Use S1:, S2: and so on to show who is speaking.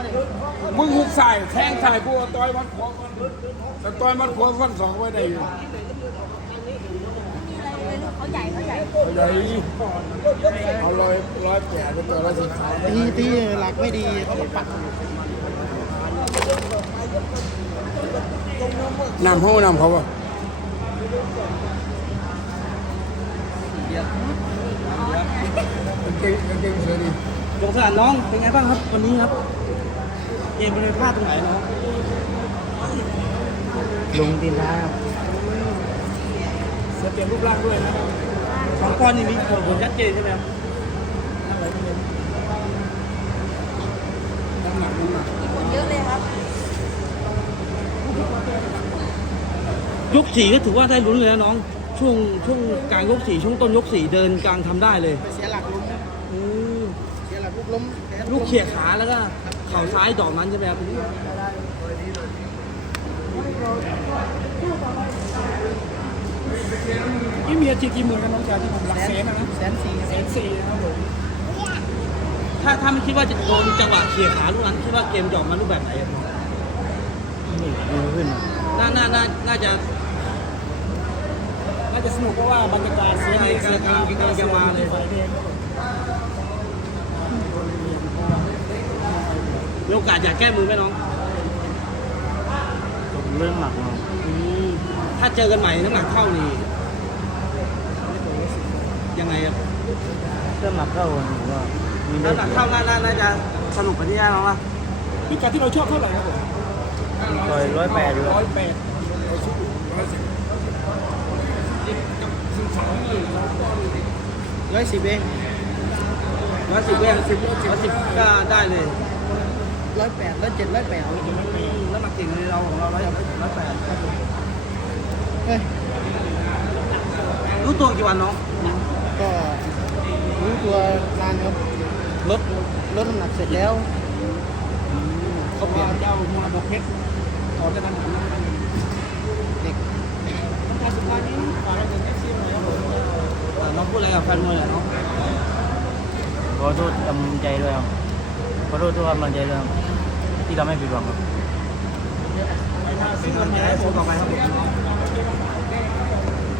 S1: มึงหุกใส่แทงใส่กูต่อยมัดขวาแต่ต่อยมัดขวาฟันสองไว้ได้อยู่
S2: เขาใหญ่
S1: ใหญ่เอาร้อยแปดเป็นตัว113
S3: ตีหลักไม่ดีเขาปัด
S1: นำเขานำเขาป่ะเก่งเสียดี
S3: สงสารน้องเป็นไงบ้างครับวันนี้ครับเกมเป็นพลาดตรงไหนน้องลงตีนท้า
S1: เสียเปลี่ยนรูปร่างด้วยนะ
S3: สองก้อนนี่มีผลชัดเจนใช่ไหมครับ
S1: น้ำหนัก
S2: มีผลเยอะเลยครับ
S3: ยก4ก็ถือว่าได้ลุ้นเลยนะน้องช่วงกลางยก4ช่วงต้นยก4เดินกลางทำได้เลย
S2: เสียหลักล้มเสียหลักล้ม
S3: ลูกเขี่ยขาแล้วก็เข่าซ้ายดอกนั้นใช่ไหมครับ
S1: นี่มีอาชีพกี่หมื่นกันน้องชายที่ผมหลักแสนนะ140,000นะครับผม
S3: ถ้าไม่คิดว่าจะโดนจังหวะเขี่ยขาลูกนั้นคิดว่าเกมจะออกมารูปแบบไหนดีขึ้นน่าจะ
S1: สนุกเพราะว่าบรรยากาศเสียง
S3: กำลังจะมาเลยมีโอกาสอยากแก้มือไหมน้องเรื่องหนักเนาะถ้าเจอกันใหม่น้ำหนักเท่านี้ยังไงครับเรื่องหนักเท่าผมว่าน้ำหนักเท่าน่าจะสนุกกว่าที่ได้มั้งวะ
S1: พิกัดที่เราชอบเท่าไหร่ครับผม
S3: 108อยู่
S1: 108
S3: 110เอง110ก็ได้เลย
S2: 108 107 108
S3: แล้วมาเก่งเลยเราของเรา108
S2: เฮ้ย
S3: รู้ตัวกี่วันน้อง
S2: ก็รู้ตัวนานครับลดน้ำหนักเสร็จแล้ว
S1: เขาเปลี่ยนเจ้ามรดกเพชรถอนจากนั้น
S2: เด็ก
S1: การสุดท้ายนี้ฝากถึงFCหน่อยครับผม
S3: น้องพูดอะไรกับแฟนมวยหน่อยน้อง
S4: ขอโทษกำลังใจด้วยครับขอโทษทุกกำลังใจด้วยครับที่ทำให้ผิดหวังครับ
S3: เป็นกำลังใจให้สู้ต่อไปครับผม